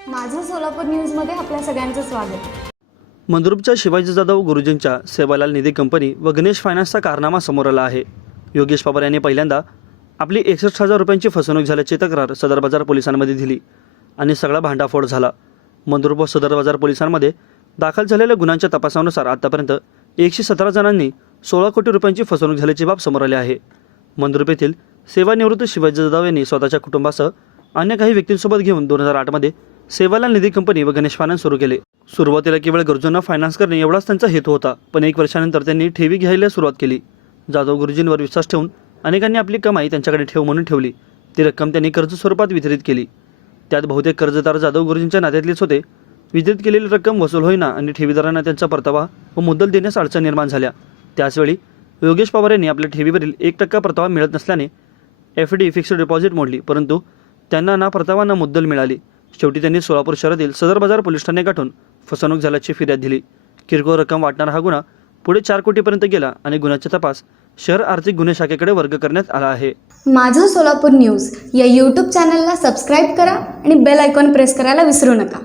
सोलापूर न्यूजमध्ये आपल्या सगळ्यांचं स्वागत. मंद्रुपच्या शिवाजी जाधव गुरुजींच्या सेवालाल निधी कंपनी व गणेश फायनान्सचा कारनामा समोर आला आहे. योगेश पवार यांनी पहिल्यांदा आपली एकसष्ट हजार रुपयांची फसवणूक झाल्याची तक्रार सदर बाजार पोलिसांमध्ये दिली आणि सगळा भांडाफोड झाला. मंद्रुप व सदर बाजार पोलिसांमध्ये दाखल झालेल्या गुन्ह्यांच्या तपासानुसार आतापर्यंत एकशे सतरा जणांनी सोळा कोटी रुपयांची फसवणूक झाल्याची बाब समोर आली आहे. मंद्रुप येथील सेवानिवृत्त शिवाजी जाधव यांनी स्वतःच्या कुटुंबासह अन्य काही व्यक्तींसोबत घेऊन दोन हजार आठमध्ये सेवालाल निधी कंपनी व गणेश फायनान्स सुरू केले. सुरुवातीला केवळ गरजूंना फायनान्स करणे एवढाच त्यांचा हेतू होता पण एक वर्षानंतर त्यांनी ठेवी घ्यायला सुरुवात केली. जाधव गुरुजींवर विश्वास ठेवून अनेकांनी आपली कमाई त्यांच्याकडे ठेव म्हणून ठेवली. ती रक्कम त्यांनी कर्ज स्वरूपात वितरित केली. त्यात बहुतेक कर्जदार जाधव गुरुजींच्या नात्यातलेच होते. वितरित केलेली रक्कम वसूल होईना आणि ठेवीदारांना त्यांचा परतावा व मुद्दल देण्यास अडचण निर्माण झाल्या. त्याचवेळी योगेश पवार यांनी आपल्या ठेवीवरील एक टक्का परतावा मिळत नसल्याने एफ डी फिक्स्ड डिपॉझिट मोडली परंतु त्यांना ना परतावा ना मुद्दल मिळाली. शेवटी त्यांनी सोलापूर शहरातील सदर बाजार पोलीस ठाणे गाठून फसवणूक झाल्याची फिर्याद दिली. किरकोळ रक्कम वाटणारा हा गुन्हा पुढे चार कोटीपर्यंत गेला आणि गुन्ह्याचा तपास शहर आर्थिक गुन्हे शाखेकडे वर्ग करण्यात आला आहे. माझं सोलापूर न्यूज या यूट्यूब चॅनलला सबस्क्राईब करा आणि बेल आयकॉन प्रेस करायला विसरू नका.